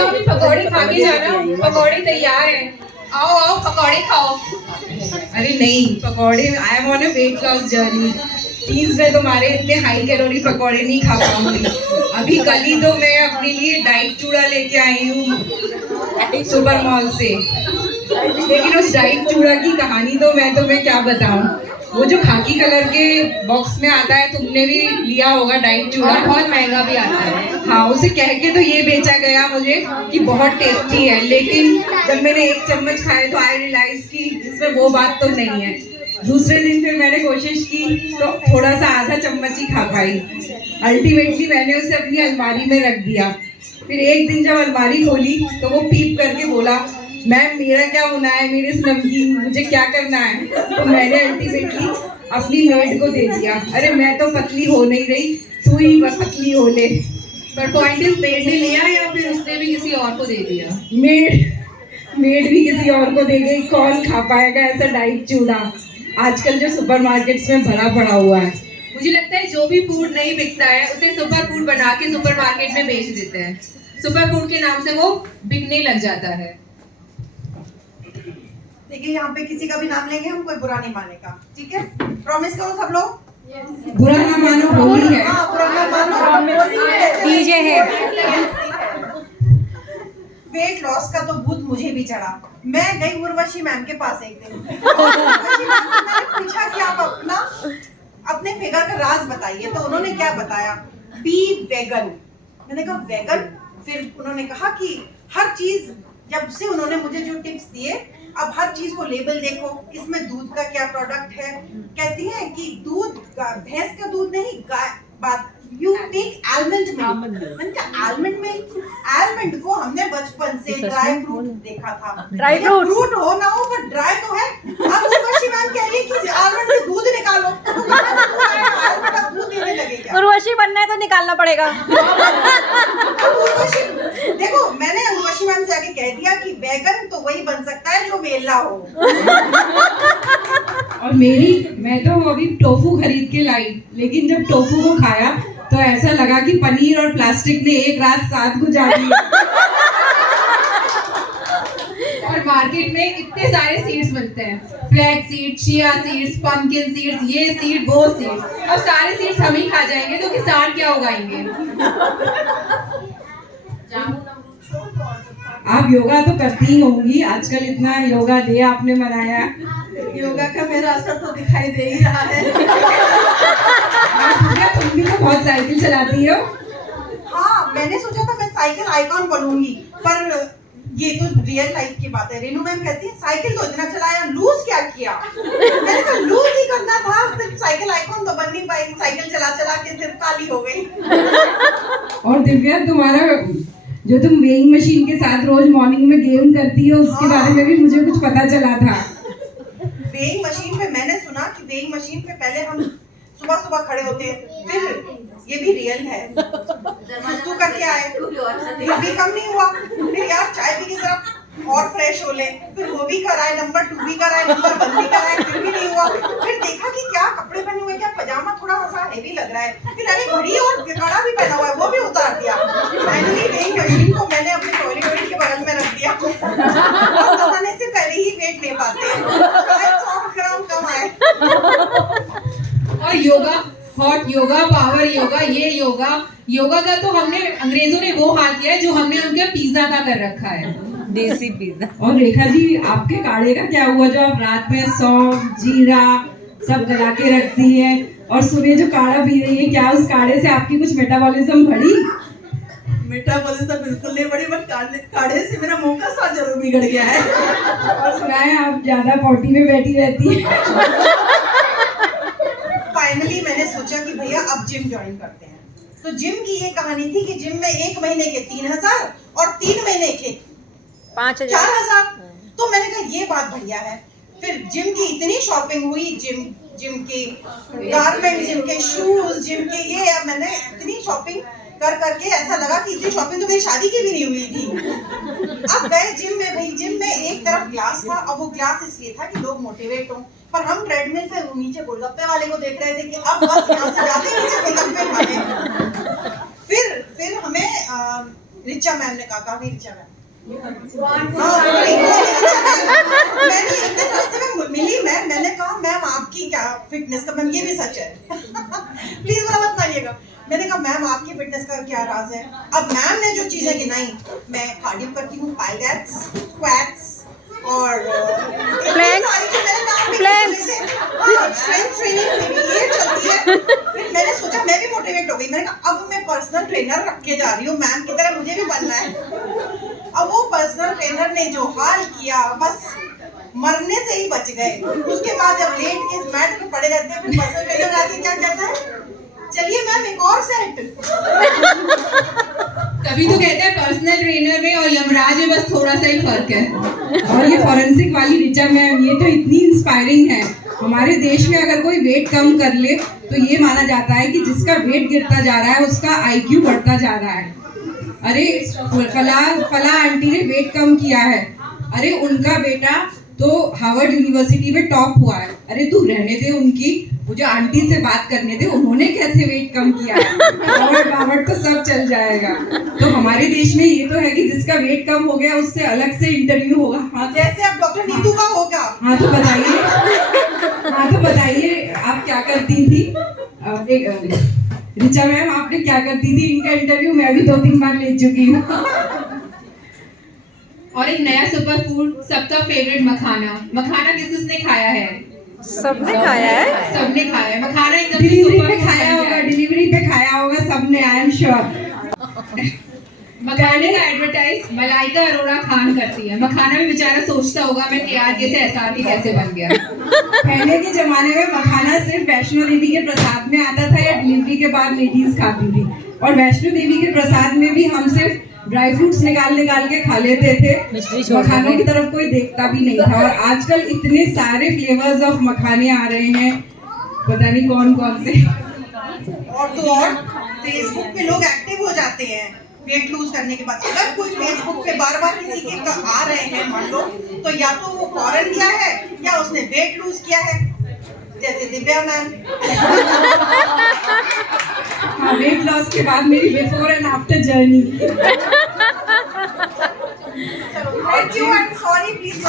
अभी पकौड़े खा के जाना, पकौड़े तैयार हैं। आओ आओ पकौड़े खाओ। अरे नहीं, पकौड़े, I am on a weight loss journey. Please मैं तुम्हारे इतने हाई कैलोरी पकौड़े नहीं खा पाऊंगी। अभी कल ही तो मैं अपने लिए डाइट चूड़ा लेके आई हूँ सुपर मॉल से, लेकिन उस डाइट चूड़ा की कहानी तो मैं तुम्हें क्या बताऊं। वो जो खाकी कलर के बॉक्स में आता है, तुमने भी लिया होगा डाइट चूड़ा, बहुत महंगा भी आता है। हाँ, उसे कह के तो ये बेचा गया मुझे कि बहुत टेस्टी है, लेकिन जब मैंने एक चम्मच खाए तो आई रियलाइज कि इसमें वो बात तो नहीं है। दूसरे दिन फिर मैंने कोशिश की तो थोड़ा सा आधा चम्मच ही खा पाई। अल्टीमेटली मैंने उसे अपनी अलमारी में रख दिया। फिर एक दिन जब अलमारी खोली तो वो पीप करके बोला, मैम मेरा क्या होना है, मेरे इस नमकीन, मुझे क्या करना है। तो मैंने अल्टीमेटली अपनी मेड को दे दिया। अरे मैं तो पतली हो नहीं रही, तू ही पतली हो ले। पर पॉइंट इज मेड ने लिया या फिर उसने भी किसी और को दे दिया? मेड भी किसी और को दे गई। कौन खा पाएगा ऐसा डाइट चूड़ा, आजकल जो सुपरमार्केट्स में भरा पड़ा हुआ है। मुझे लगता है जो भी फूड नहीं बिकता है उसे सुपर फूड बना के सुपरमार्केट में बेच देते हैं। सुपर फूड के नाम से वो बिकने लग जाता है। देखिए यहाँ पे किसी का भी नाम लेंगे हम, कोई बुरा नहीं मानेगा, ठीक है? प्रॉमिस करो सब लोग। बुरा ना मानो, होली है। हाँ, बुरा ना मानो, डीजे है। वेट लॉस का तो भूत मुझे भी चढ़ा। मैं गई उर्वशी मैम के पास एक दिन। उर्वशी मैम से मैंने पूछा कि आप अपने फिगर का राज बताइए, तो उन्होंने क्या बताया, बी वेगन। मैंने कहा वेगन? फिर उन्होंने कहा कि हर चीज, जब से उन्होंने मुझे जो टिप्स दिए, अब हर चीज को लेबल देखो, इसमें दूध का क्या प्रोडक्ट है। कहती हैं कि दूध, भैंस का दूध नहीं, गाय, बात यू टेक आलमंड मिल्क। मैंने कहा आलमंड मिल्क? आलमंड को हमने बचपन से ड्राई फ्रूट देखा था। ड्राई फ्रूट हो ना हो पर ड्राई तो है। अब उर्वशी मैम कह रही है कि आलमंड से दूध निकालो, तो आलमंड अब दूध देने लगेगा। उर्वशी बनना है तो निकालना पड़ेगा। उर्वशी, देखो मैंने उर्वशी मैम से आके कह दिया कि वेगन तो वही बन सकता है जो वेला हो। और मैं तो अभी टोफू खरीद के लाई, लेकिन जब टोफू को खाया तो ऐसा लगा कि पनीर और प्लास्टिक ने एक रात साथ गुजारी। और मार्केट में इतने सारे सीड्स मिलते हैं, flax seeds, chia seeds, pumpkin seeds, ये सीड, वो सीड्स। अब सारे सीड्स हम ही खा जाएंगे तो किसान क्या उगाएंगे? आप योगा तो करती ही होंगी, आजकल इतना योगा डे आपने मनाया। योगा का मेरा असर तो दिखाई दे ही रहा है। तुम भी तो बहुत साइकिल चलाती हो। हाँ, मैंने सोचा था मैं साइकिल आइकॉन बनूंगी, पर ये तो रियल लाइफ की बात है। रेनू मैम कहती है साइकिल तो इतना चलाया, लूज क्या किया? मैंने कहा लूज ही करना था, सिर्फ साइकिल आइकॉन तो बन नहीं पाई, साइकिल चला चला के सिर्फ काली हो गई। और दिव्या, तुम्हारा जो तुम वेइंग मशीन के साथ रोज मॉर्निंग में गेम करती हो, उसके बारे में भी मुझे कुछ पता चला था। वेइंग मशीन पे मैंने सुना कि वेइंग मशीन पे पहले हम सुबह सुबह खड़े होते हैं, फिर ये भी रियल है, सुसु करके आए, फिर भी कम नहीं हुआ, फिर यार चाय पी के जरा और फ्रेश हो ले, फिर वो भी कराए, नंबर 2 भी कराए, नंबर 1 भी कराए, फिर भी नहीं हुआ। फिर देखा कि क्या कपड़े पहने हुए, क्या पजामा थोड़ा सा हैवी लग रहा है, फिर अरे घड़ी और कड़ा भी पहना हुआ है, वो भी उतार दिया। फाइनली वेइंग मशीन को मैंने अपने टॉयलेट के बगल में रख दिया। और दबाने से पहले ही वेट ले पाते हैं, शायद 100 ग्राम कम आए। और yoga, hot yoga, power yoga, ये योगा का तो हमने, अंग्रेजों ने वो हाल किया है जो हमने उनके पिज्जा का कर रखा है, देसी पिज्जा। और रेखा जी, आपके काढ़े का क्या हुआ जो आप रात में सौंफ, जीरा सब गला के रखती है और सुबह जो काढ़ा पी रही है, क्या उस काढ़े से आपकी कुछ मेटाबॉलिज्म बढ़ी? मेटाबॉलिज्म बिल्कुल नहीं बढ़ी, बट काढ़े से मेरा मुंह का स्वाद जरूर बिगड़ गया है। और सुना है आप ज्यादा पॉटी में बैठी रहती है। फाइनली मैंने सोचा कि भैया अब जिम ज्वाइन करते हैं। तो जिम की ये कहानी थी कि जिम में 1 महीने के 3000 और 3 महीने के 5000। 4000। तो मैंने कहा ये बात बढ़िया है। फिर जिम की इतनी शॉपिंग हुई, जिम के गारमेंट, जिम के शूज, जिम के ये, अब मैंने इतनी शॉपिंग कर करके ऐसा लगा कि इतनी शॉपिंग तो मेरी शादी की भी नहीं हुई थी। अब गए जिम में, भाई जिम में एक तरफ ग्लास था, और वो ग्लास इसलिए था कि लोग मोटिवेट हों, पर हम ट्रेडमिल पे नीचे गोलगप्पे वाले को देख रहे थे कि अब बस यहाँ से जाते नीचे गोलगप्पे खाने। फिर हमें रिचा मैम ने कहा नहीं रिचा मैम हाँ, मैंने एक दिन रास्ते में मिली मैंने कहा मैम आपकी क्या फिटनेस का मैम ये भी सच है प्लीज बुरा मत मानिएगा मैंने कहा मैम आपकी फिटनेस का क्या राज है अब मैम ने जो चीजें गिनाई मैं कार्डियो करती हूँ पाइलेट्स स्क्वैट्स और स्ट्रेंथ ट्रेनिंग ये चलती है मैंने सोचा मैं भी मोटिवेट हो गई मैंने कहा अब मैं पर्सनल ट्रेनर रख के जा रही हूँ मैम की तरह मुझे भी बनना है अब वो पर्सनल ट्रेनर ने जो हाल किया बस मरने से ही बच गए उसके बाद जब लेट के मैट पे पड़े रहते हैं फिर पर्सनल ट्रेनर आके क्या कहता है चलिए मैम एक और सेट तभी तो कहते हैं पर्सनल ट्रेनर में और यमराज में बस थोड़ा सा ही फर्क है। और ये फॉरेंसिक वाली रिचा मैम ये तो इतनी इंस्पायरिंग है हमारे देश में अगर कोई वेट कम कर ले तो ये माना जाता है कि जिसका वेट गिरता जा रहा है उसका IQ बढ़ता जा रहा है। अरे फला आंटी ने वेट कम किया है अरे उनका बेटा तो हार्वर्ड यूनिवर्सिटी में टॉप हुआ है अरे तू रहने दे उनकी मुझे आंटी से बात करने दे उन्होंने कैसे वेट कम किया है हार्वर्ड तो सब चल जाएगा। तो हमारे देश में ये तो है कि जिसका वेट कम हो गया उससे अलग से इंटरव्यू होगा। हाँ जैसे अब डॉक्टर नीतू का होगा। हाँ तो बताइए आप क्या करती थी रिचा मैम आपने क्या करती थी इनका इंटरव्यू मैं भी 2-3 बार ले चुकी हूँ। और एक नया सुपर फूड सबका फेवरेट मखाना किसने खाया है सबने खाया है सबने खाया है मखाना एकदम डिलीवरी पे खाया होगा सबने आई एम श्योर। मखाने का एडवर्टाइज मलाइका अरोड़ा खान करती है मखाना भी बेचारा सोचता होगा मैं KRK से SRK कैसे बन गया। पहले के जमाने में मखाना सिर्फ वैष्णो देवी के प्रसाद में आता था या डिलीवरी के बाद लेडीज खाती थी और वैष्णो देवी के प्रसाद में भी हम सिर्फ ड्राई फ्रूट्स निकाल के खा लेते थे मखानों की तरफ कोई देखता भी नहीं था। और आजकल इतने सारे फ्लेवर्स ऑफ मखाने आ रहे हैं पता नहीं कौन से। और तो और फेसबुक पे लोग एक्टिव हो जाते हैं वेट लूज करने के बाद अगर कोई फेसबुक पे बार बार किसी के आ रहे हैं मान लो तो या तो वो फॉरेन किया है या उसने वेट लूज किया है जैसे दिव्या मैम। हाँ वेट लॉस के बाद मेरी before and after journey. Thank you and sorry please